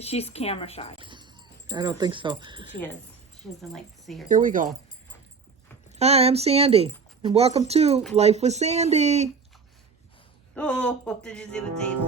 She's camera shy. I don't think so. She is. She doesn't like to see her. Here we go. Hi, I'm Sandy, and welcome to Life with Sandy. Oh, did you see the tape?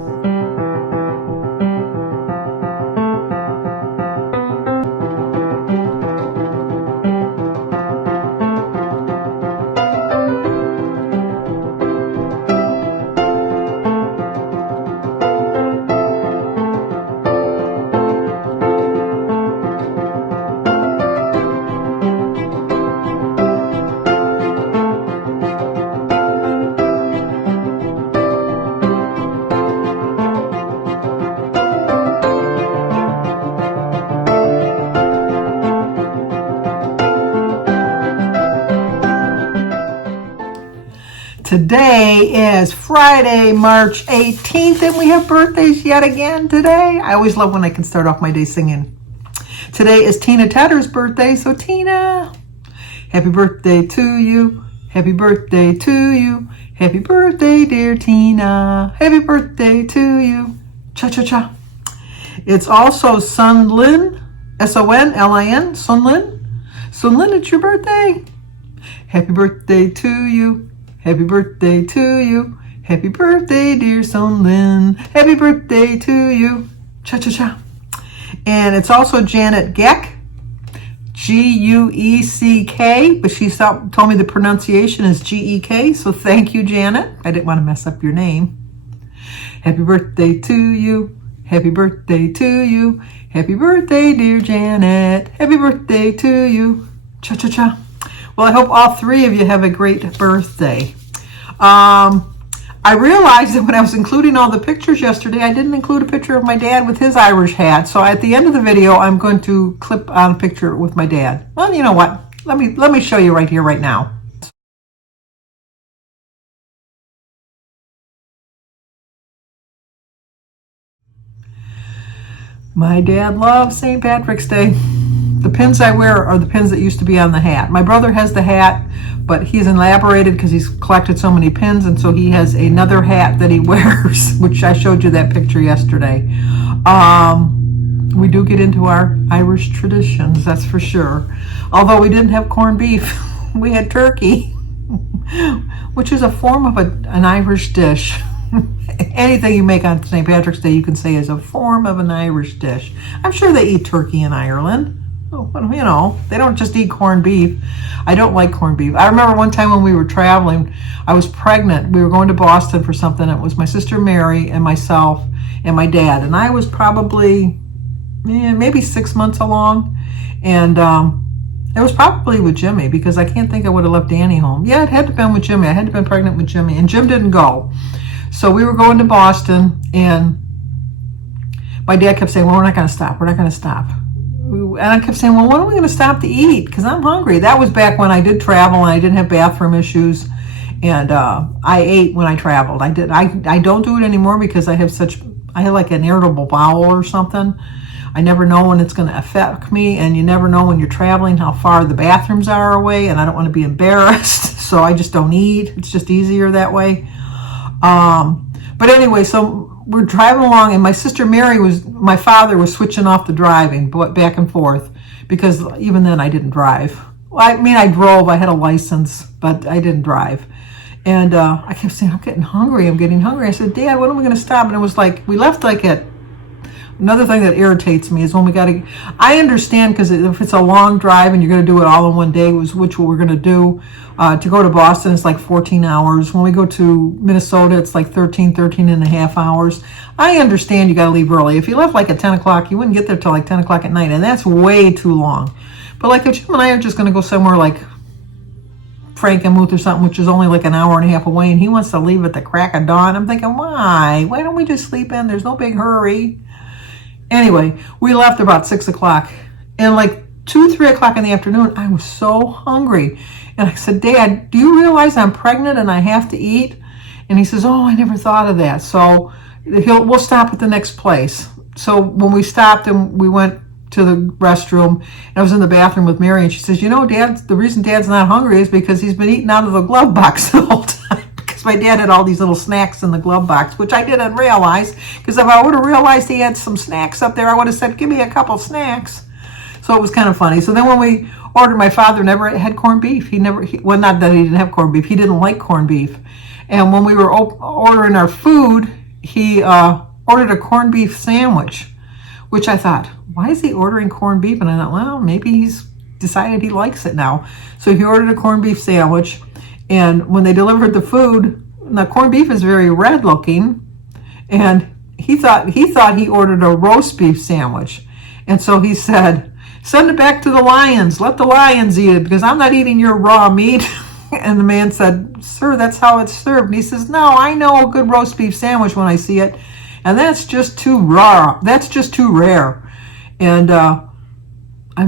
Today is Friday, March 18th, and we have birthdays yet again today. I always love when I can start off my day singing. Today is Tina Tedder's birthday, so Tina, happy birthday to you. Happy birthday to you. Happy birthday, dear Tina. Happy birthday to you. Cha-cha-cha. It's also Sun Lin, S-O-N-L-I-N, Sun Lin. Sun Lin, it's your birthday. Happy birthday to you. Happy birthday to you. Happy birthday, dear Sun Lin. Happy birthday to you. Cha-cha-cha. And it's also Janet Geck, G-U-E-C-K, but she told me the pronunciation is G-E-K, so thank you, Janet. I didn't want to mess up your name. Happy birthday to you. Happy birthday to you. Happy birthday, dear Janet. Happy birthday to you. Cha-cha-cha. Well, I hope all three of you have a great birthday. I realized that when I was including all the pictures yesterday, I didn't include a picture of my dad with his Irish hat. So at the end of the video, I'm going to clip on a picture with my dad. Well, you know what? Let me show you right here, right now. My dad loves St. Patrick's Day. The pins I wear are the pins that used to be on the hat. My brother has the hat, but he's elaborated because he's collected so many pins, and so he has another hat that he wears, which I showed you that picture yesterday. We do get into our Irish traditions, that's for sure. Although we didn't have corned beef, we had turkey, which is a form of an Irish dish. Anything you make on St. Patrick's Day, you can say is a form of an Irish dish. I'm sure they eat turkey in Ireland. Oh, you know, they don't just eat corned beef. I don't like corned beef. I remember one time when we were traveling, I was pregnant. We were going to Boston for something. It was my sister Mary and myself and my dad. And I was probably maybe 6 months along. And it was probably with Jimmy because I can't think I would have left Danny home. Yeah, it had to have been with Jimmy. I had to have been pregnant with Jimmy. And Jim didn't go. So we were going to Boston. And my dad kept saying, well, we're not going to stop. We're not going to stop. And I kept saying, well, when are we going to stop to eat? Because I'm hungry. That was back when I did travel and I didn't have bathroom issues. And I ate when I traveled. I don't do it anymore because I have like an irritable bowel or something. I never know when it's going to affect me. And you never know when you're traveling how far the bathrooms are away. And I don't want to be embarrassed. So I just don't eat. It's just easier that way. But anyway, so we're driving along, and my sister Mary my father was switching off the driving back and forth because even then I didn't drive. Well, I mean, I drove, I had a license, but I didn't drive. And I kept saying, I'm getting hungry. I said, Dad, when are we going to stop? And it was like, we left like at, another thing that irritates me is when I understand because if it's a long drive and you're going to do it all in one day, which we're going to do, to go to Boston, it's like 14 hours. When we go to Minnesota, it's like 13 and a half hours. I understand you got to leave early. If you left like at 10 o'clock, you wouldn't get there till like 10 o'clock at night, and that's way too long. But like if Jim and I are just going to go somewhere like Frankenmuth or something, which is only like an hour and a half away, and he wants to leave at the crack of dawn, I'm thinking, why? Why don't we just sleep in? There's no big hurry. Anyway, we left about 6 o'clock, and like 2-3 o'clock in the afternoon, I was so hungry. And I said, Dad, do you realize I'm pregnant and I have to eat? And he says, oh, I never thought of that. So we'll stop at the next place. So when we stopped and we went to the restroom, and I was in the bathroom with Mary, and she says, you know, Dad, the reason Dad's not hungry is because he's been eating out of the glove box the whole time. because my dad had all these little snacks in the glove box, which I didn't realize, because if I would have realized he had some snacks up there, I would have said, give me a couple snacks. So it was kind of funny. So then when we ordered, my father never had corned beef. Well, not that he didn't have corned beef. He didn't like corned beef. And when we were ordering our food, he ordered a corned beef sandwich, which I thought, why is he ordering corned beef? And I thought, well, maybe he's decided he likes it now. So he ordered a corned beef sandwich. And when they delivered the food, the corned beef is very red looking. And he thought he ordered a roast beef sandwich. And so he said, send it back to the lions. Let the lions eat it, because I'm not eating your raw meat. And the man said, sir, that's how it's served. And he says, no, I know a good roast beef sandwich when I see it. And that's just too raw. That's just too rare. And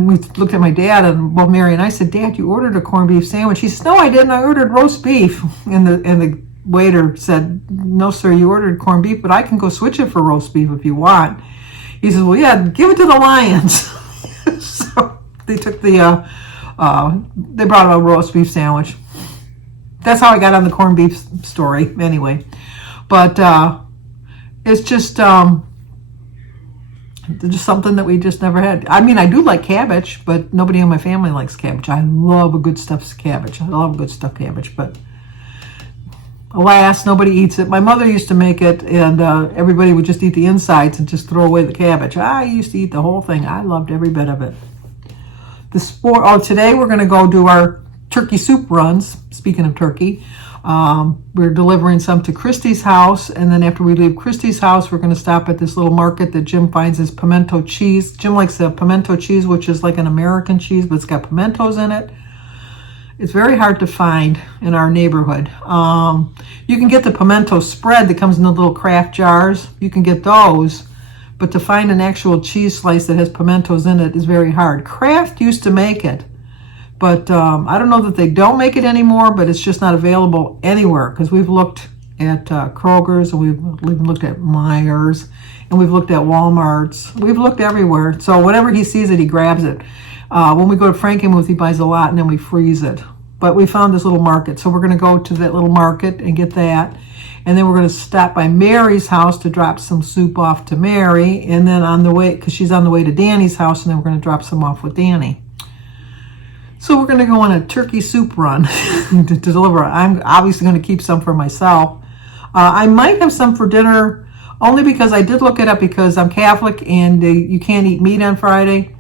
we looked at my dad, and well, Mary and I said, Dad, you ordered a corned beef sandwich. He said, no, I didn't. I ordered roast beef. And the waiter said, no, sir, you ordered corned beef, but I can go switch it for roast beef if you want. He says, well, yeah, give it to the lions. So they took they brought him a roast beef sandwich. That's how I got on the corned beef story anyway. But it's just something that we just never had. I mean, I do like cabbage, but nobody in my family likes cabbage. I love a good stuffed cabbage. I love a good stuffed cabbage, but alas, nobody eats it. My mother used to make it, and everybody would just eat the insides and just throw away the cabbage. I used to eat the whole thing. I loved every bit of it. Today we're going to go do our turkey soup runs. Speaking of turkey, we're delivering some to Christy's house, and then after we leave Christy's house, we're going to stop at this little market that Jim finds as pimento cheese. Jim likes the pimento cheese, which is like an American cheese, but it's got pimentos in it. It's very hard to find in our neighborhood. You can get the pimento spread that comes in the little craft jars. You can get those, but to find an actual cheese slice that has pimentos in it is very hard. Kraft used to make it, but I don't know that they don't make it anymore, but it's just not available anywhere, because we've looked at Kroger's, and we've even looked at Meijer's, and we've looked at Walmart's. We've looked everywhere. So whenever he sees it, he grabs it. When we go to Frankenmuth, he buys a lot, and then we freeze it. But we found this little market, so we're going to go to that little market and get that. And then we're going to stop by Mary's house to drop some soup off to Mary. And then on the way, because she's on the way to Danny's house, and then we're going to drop some off with Danny. So we're going to go on a turkey soup run to deliver. I'm obviously going to keep some for myself. I might have some for dinner, only because I did look it up, because I'm Catholic and you can't eat meat on Friday.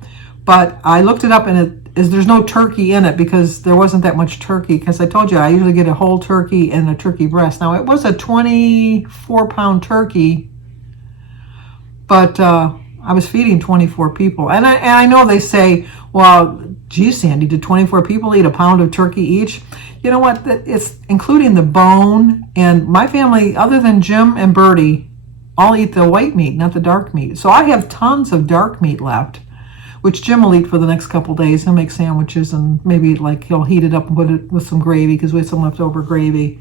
But I looked it up, and there's no turkey in it, because there wasn't that much turkey. Because I told you, I usually get a whole turkey and a turkey breast. Now, it was a 24-pound turkey, but I was feeding 24 people. And I know they say, well, geez, Sandy, did 24 people eat a pound of turkey each? You know what? It's including the bone. And my family, other than Jim and Bertie, all eat the white meat, not the dark meat. So I have tons of dark meat left, which Jim will eat for the next couple days. He'll make sandwiches, and maybe he'll heat it up and put it with some gravy, because we have some leftover gravy.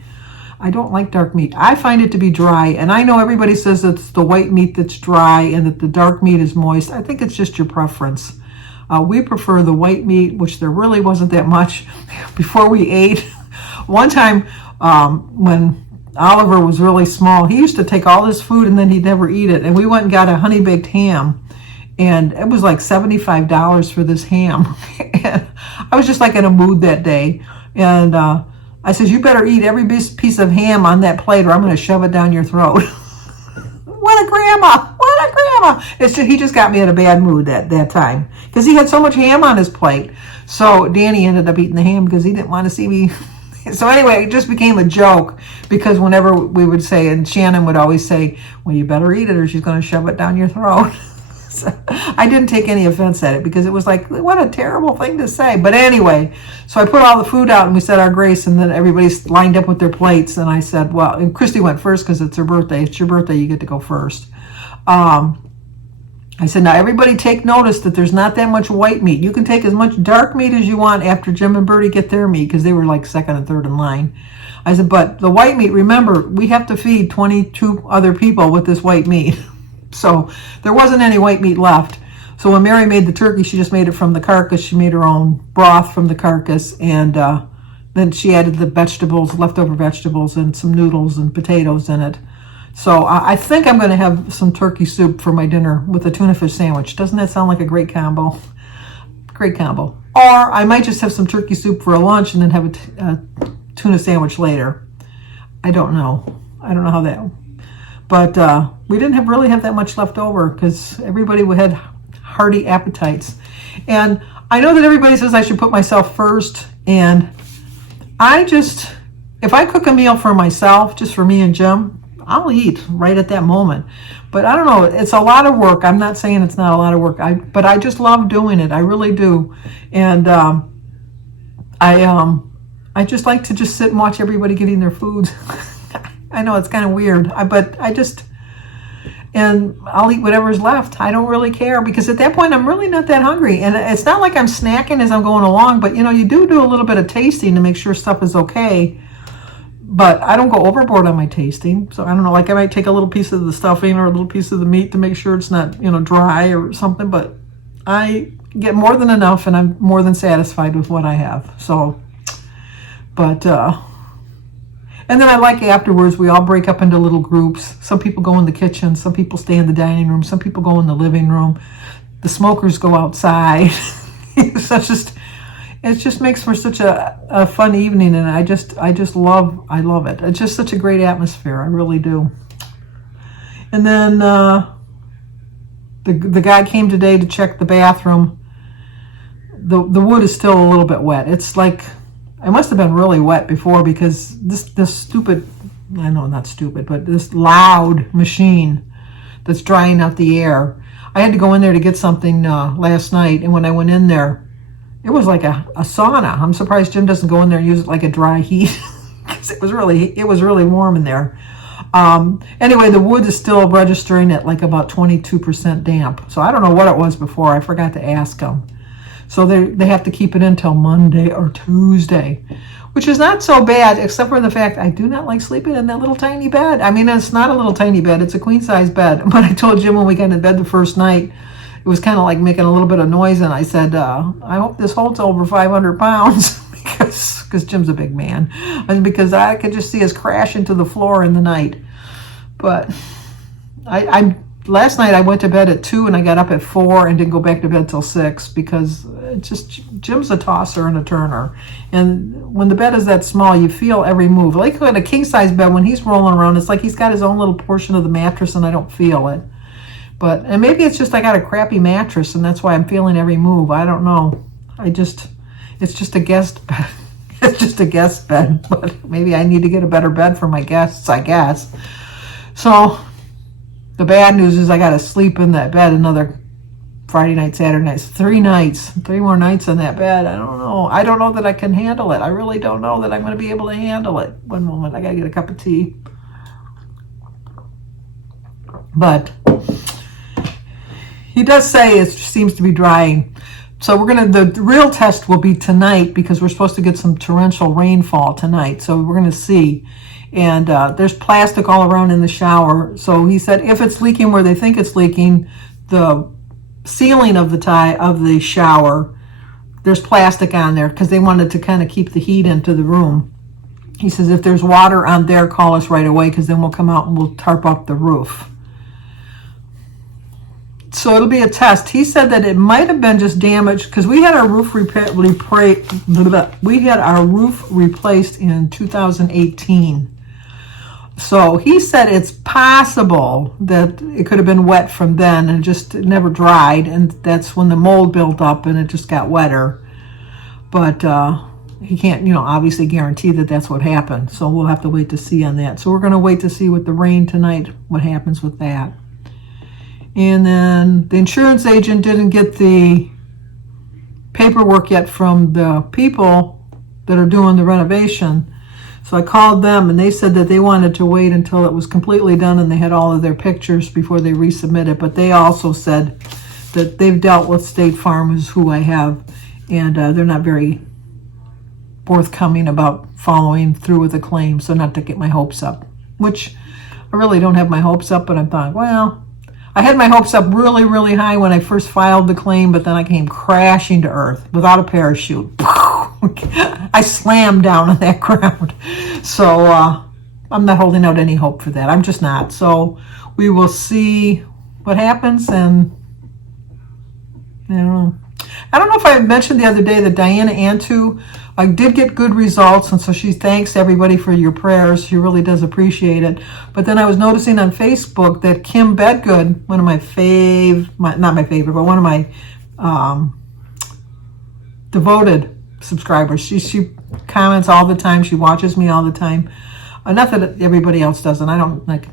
I don't like dark meat. I find it to be dry, and I know everybody says it's the white meat that's dry and that the dark meat is moist. I think it's just your preference. We prefer the white meat, which there really wasn't that much before we ate. One time when Oliver was really small, he used to take all this food and then he'd never eat it, and we went and got a honey-baked ham. And it was like $75 for this ham. And I was just like in a mood that day. And I says, you better eat every piece of ham on that plate, or I'm going to shove it down your throat. What a grandma! What a grandma! He just got me in a bad mood that time, because he had so much ham on his plate. So Danny ended up eating the ham because he didn't want to see me. So anyway, it just became a joke, because whenever we would say, and Shannon would always say, well, you better eat it or she's going to shove it down your throat. So I didn't take any offense at it, because it was like, what a terrible thing to say. But anyway, so I put all the food out and we said our grace, and then everybody lined up with their plates. And I said, well, and Christy went first because it's her birthday. It's your birthday, you get to go first. I said, now everybody take notice that there's not that much white meat. You can take as much dark meat as you want after Jim and Bertie get their meat, because they were like second and third in line. I said, but the white meat, remember, we have to feed 22 other people with this white meat. So there wasn't any white meat left. So when Mary made the turkey, she just made it from the carcass. She made her own broth from the carcass, and then she added the vegetables, leftover vegetables, and some noodles and potatoes in it. So I think I'm going to have some turkey soup for my dinner with a tuna fish sandwich. Doesn't that sound like a great combo? Great combo. Or I might just have some turkey soup for a lunch and then have a tuna sandwich later. I don't know. I don't know how that. But we didn't really have that much left over because everybody had hearty appetites. And I know that everybody says I should put myself first. And if I cook a meal for myself, just for me and Jim, I'll eat right at that moment. But I don't know, it's a lot of work. I'm not saying it's not a lot of work, but I just love doing it. I really do. And I just like to just sit and watch everybody getting their food. I know it's kind of weird, but and I'll eat whatever's left. I don't really care because at that point I'm really not that hungry. And it's not like I'm snacking as I'm going along, but you do a little bit of tasting to make sure stuff is okay. But I don't go overboard on my tasting. So I don't know, like I might take a little piece of the stuffing or a little piece of the meat to make sure it's not, dry or something. But I get more than enough and I'm more than satisfied with what I have. So, but, and then I like afterwards, we all break up into little groups. Some people go in the kitchen. Some people stay in the dining room. Some people go in the living room. The smokers go outside. It just makes for such a fun evening, and I love it. It's just such a great atmosphere. I really do. And then the guy came today to check the bathroom. The wood is still a little bit wet. It's like it must have been really wet before because this stupid, I know not stupid, but this loud machine that's drying out the air. I had to go in there to get something last night, and when I went in there, it was like a sauna. I'm surprised Jim doesn't go in there and use it like a dry heat because it was really warm in there. Anyway, the wood is still registering at like about 22% damp. So I don't know what it was before. I forgot to ask them. So they have to keep it until Monday or Tuesday, which is not so bad, except for the fact I do not like sleeping in that little tiny bed. I mean, it's not a little tiny bed. It's a queen size bed. But I told Jim when we got in bed the first night, it was kind of like making a little bit of noise, and I said, I hope this holds over 500 pounds because Jim's a big man, and because I could just see us crash into the floor in the night. But last night I went to bed at 2 and I got up at 4 and didn't go back to bed till 6 because Jim's a tosser and a turner, and when the bed is that small, you feel every move. Like in a king size bed, when he's rolling around, it's like he's got his own little portion of the mattress, and I don't feel it. And maybe it's just I got a crappy mattress and that's why I'm feeling every move. I don't know. It's just a guest bed. It's just a guest bed, but maybe I need to get a better bed for my guests, I guess. So the bad news is I got to sleep in that bed another Friday night, Saturday nights, 3 more nights in that bed. I don't know. I don't know that I can handle it. I really don't know that I'm going to be able to handle it. One moment, I got to get a cup of tea. But he does say it seems to be drying. So the real test will be tonight because we're supposed to get some torrential rainfall tonight. So we're going to see. And there's plastic all around in the shower. So he said if it's leaking where they think it's leaking, the ceiling of the shower, there's plastic on there because they wanted to kind of keep the heat into the room. He says if there's water on there, call us right away because then we'll come out and we'll tarp up the roof. So it'll be a test. He said that it might have been just damaged because we had our roof replaced in 2018. So he said it's possible that it could have been wet from then and it never dried, and that's when the mold built up and it just got wetter. But he can't, obviously guarantee that that's what happened. So we'll have to wait to see on that. So we're going to wait to see with the rain tonight what happens with that. And then the insurance agent didn't get the paperwork yet from the people that are doing the renovation. So I called them and they said that they wanted to wait until it was completely done and they had all of their pictures before they resubmit it. But they also said that they've dealt with State Farm, is who I have, and they're not very forthcoming about following through with the claim. So not to get my hopes up, which I really don't have my hopes up, but I'm thought, well, I had my hopes up really, really high when I first filed the claim, but then I came crashing to earth without a parachute. I slammed down on that ground. So I'm not holding out any hope for that. I'm just not. So we will see what happens, and I don't know if I mentioned the other day that Diana Antu did get good results, and so she thanks everybody for your prayers. She really does appreciate it. But then I was noticing on Facebook that Kim Bedgood, one of my not my favorite, but one of my devoted subscribers, she comments all the time. She watches me all the time. Not that everybody else doesn't. I don't like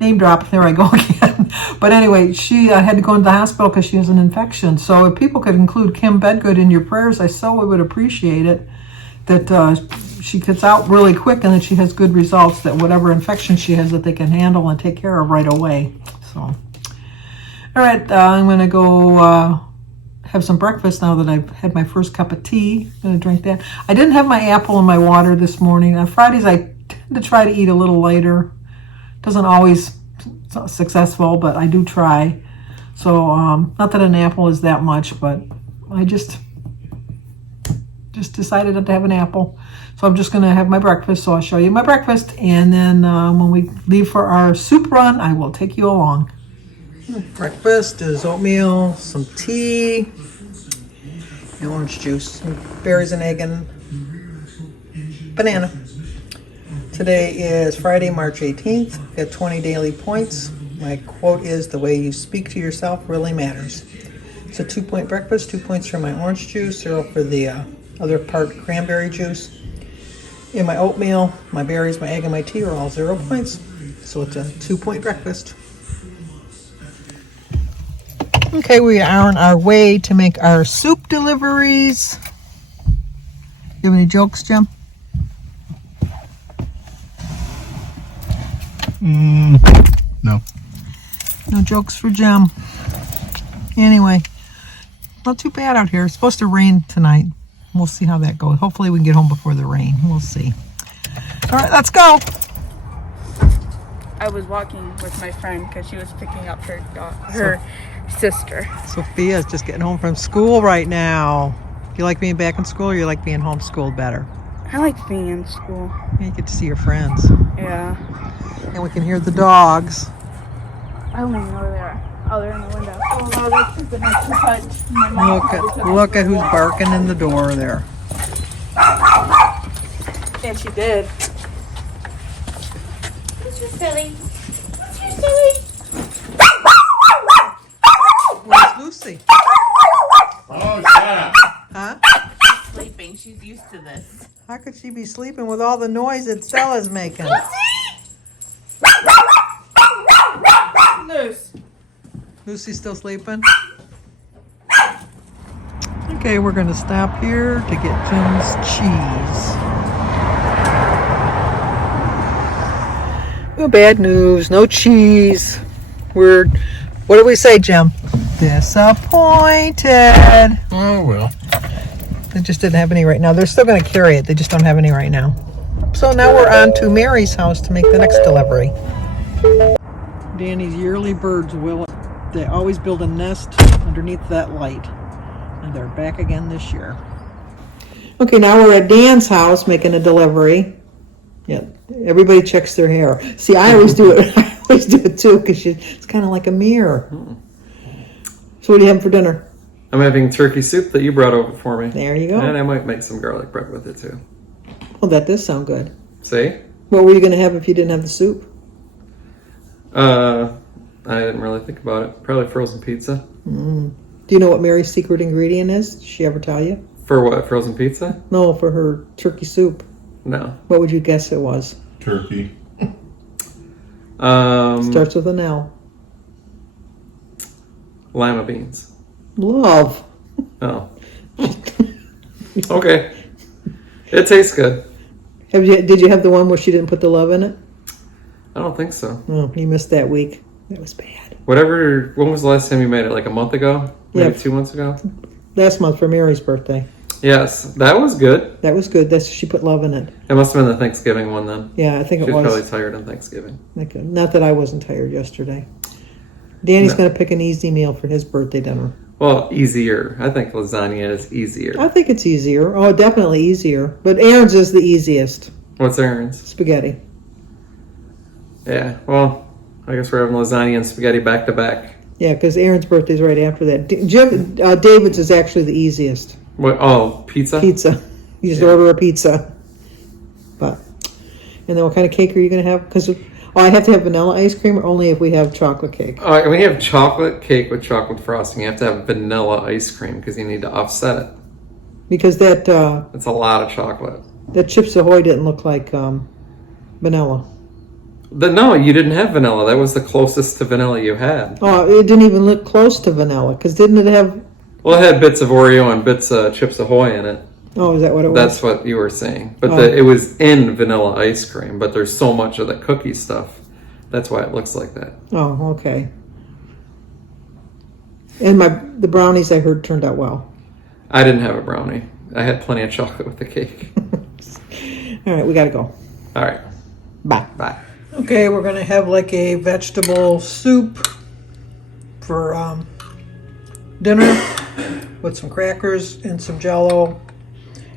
name drop. There I go again. But anyway, she had to go into the hospital because she has an infection. So if people could include Kim Bedgood in your prayers, I so would appreciate it. That she gets out really quick and that she has good results. That whatever infection she has, that they can handle and take care of right away. So, all right, I'm gonna go have some breakfast now that I've had my first cup of tea. I'm gonna drink that. I didn't have my apple and my water this morning. On Fridays, I tend to try to eat a little lighter. Doesn't always successful, but I do try. So not that an apple is that much, but I just decided not to have an apple. So I'm just going to have my breakfast. So I'll show you my breakfast, and then when we leave for our soup run, I will take you along. Breakfast is oatmeal, some tea, and orange juice, some berries and egg and banana. Today is Friday, March 18th. Got 20 daily points. My quote is, the way you speak to yourself really matters. It's a 2-point breakfast, 2 points for my orange juice, 0 for the other part, cranberry juice. In my oatmeal, my berries, my egg, and my tea are all 0 points. So it's a 2-point breakfast. Okay, we are on our way to make our soup deliveries. You have any jokes, Jim? No. No jokes for Jim. Anyway, not too bad out here. It's supposed to rain tonight. We'll see how that goes. Hopefully we can get home before the rain. We'll see. All right, let's go. I was walking with my friend because she was picking up her sister. Sophia's just getting home from school right now. Do you like being back in school, or you like being homeschooled better? I like being in school. You get to see your friends. Yeah. And we can hear the dogs. I don't even know where they are. Oh, they're in the window. Oh, no, that's just a nice touch. My mom Look at who's barking in the door there. And she did. What's your silly? What's your silly? Where's Lucy? Oh, shut up. Huh? She's sleeping. She's used to this. How could she be sleeping with all the noise that Stella's making? Loose. Lucy's still sleeping? Okay, we're going to stop here to get Jim's cheese. No bad news, no cheese. What do we say, Jim? Disappointed. Oh, well. They just didn't have any right now. They're still going to carry it. They just don't have any right now. So now we're on to Mary's house to make the next delivery. Danny's yearly birds they always build a nest underneath that light. And they're back again this year. Okay, now we're at Dan's house making a delivery. Yeah, everybody checks their hair. See, I always do it. I always do it too, because it's kind of like a mirror. So what are you having for dinner? I'm having turkey soup that you brought over for me. There you go. And I might make some garlic bread with it too. Well, that does sound good. See? What were you going to have if you didn't have the soup? I didn't really think about it. Probably frozen pizza. Do you know what Mary's secret ingredient is? Did she ever tell you? For what? Frozen pizza? No, for her turkey soup. No. What would you guess it was? Turkey. Starts with an L. Lima beans. Love. Oh. Okay. It tastes good. Did you have the one where she didn't put the love in it? I don't think so. Oh, you missed that week. That was bad. When was the last time you made it? Like a month ago? Maybe Yeah. 2 months ago? Last month for Mary's birthday. Yes. That was good. That was good. She put love in it. It must have been the Thanksgiving one then. Yeah, I think She it was was. probably tired on Thanksgiving. Not that I wasn't tired yesterday. Danny's No. going to pick an easy meal for his birthday dinner. Well, easier. I think lasagna is easier. I think it's easier. Oh, definitely easier. But Aaron's is the easiest. What's Aaron's? Spaghetti. Yeah, well, I guess we're having lasagna and spaghetti back to back. Yeah, because Aaron's birthday's right after that. David's is actually the easiest. What? Oh, pizza? Pizza. You just order a pizza. But, and then what kind of cake are you going to have? Because I have to have vanilla ice cream or only if we have chocolate cake? We have chocolate cake with chocolate frosting. You have to have vanilla ice cream because you need to offset it. Because that It's a lot of chocolate. that Chips Ahoy didn't look like vanilla. No, you didn't have vanilla. That was the closest to vanilla you had. Oh, it didn't even look close to vanilla. Because didn't it have... Well, it had bits of Oreo and bits of Chips Ahoy in it. Oh, is that what it was? That's what you were saying. But Oh. it was in vanilla ice cream, but there's so much of the cookie stuff. That's why it looks like that. Oh, okay. And the brownies I heard turned out well. I didn't have a brownie. I had plenty of chocolate with the cake. All right, we got to go. All right. Bye. Bye. Okay, we're going to have like a vegetable soup for dinner with some crackers and some Jell-O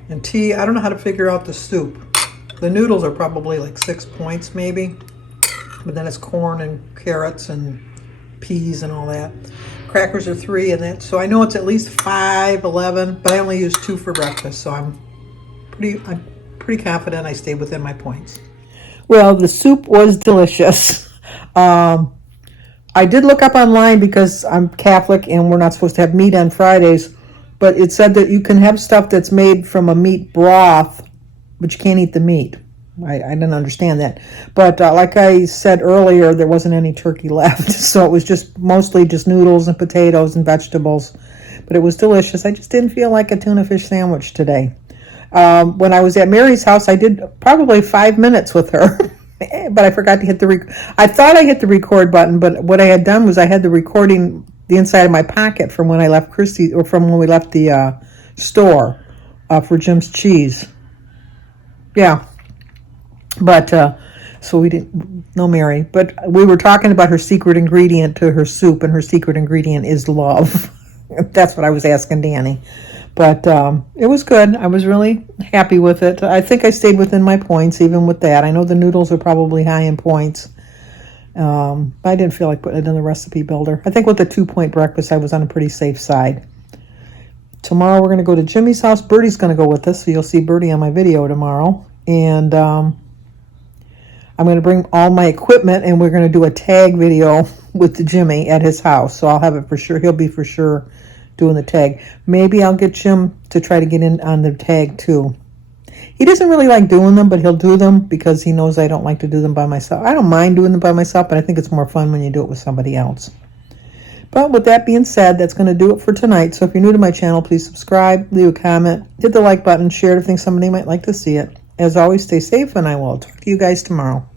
and tea. I don't know how to figure out the soup. The noodles are probably like 6 points maybe, but then it's corn and carrots and peas and all that. Crackers are 3 and that, so I know it's at least 5, 11, but I only used 2 for breakfast, so I'm pretty confident I stayed within my points. Well, the soup was delicious. I did look up online because I'm Catholic and we're not supposed to have meat on Fridays, but it said that you can have stuff that's made from a meat broth, but you can't eat the meat. I didn't understand that. But like I said earlier, there wasn't any turkey left, so it was just mostly just noodles and potatoes and vegetables. But it was delicious. I just didn't feel like a tuna fish sandwich today. When I was at Mary's house, I did probably 5 minutes with her, but I forgot to hit I thought I hit the record button, but what I had done was I had the recording the inside of my pocket from when I left Christie, or from when we left the store for Jim's Cheese. Yeah, but so we didn't know Mary, but we were talking about her secret ingredient to her soup, and her secret ingredient is love. That's what I was asking Danny. But it was good. I was really happy with it. I think I stayed within my points even with that. I know the noodles are probably high in points. But I didn't feel like putting it in the recipe builder. I think with the 2-point breakfast, I was on a pretty safe side. Tomorrow we're going to go to Jimmy's house. Birdie's going to go with us, so you'll see Birdie on my video tomorrow. And I'm going to bring all my equipment, and we're going to do a tag video with Jimmy at his house. So I'll have it for sure. He'll be for sure doing the tag. Maybe I'll get Jim to try to get in on the tag too. He doesn't really like doing them, but he'll do them because he knows I don't like to do them by myself. I don't mind doing them by myself, but I think it's more fun when you do it with somebody else. But with that being said, that's going to do it for tonight. So if you're new to my channel, please subscribe, leave a comment, hit the like button, share it if you think somebody might like to see it. As always, stay safe, and I will talk to you guys tomorrow.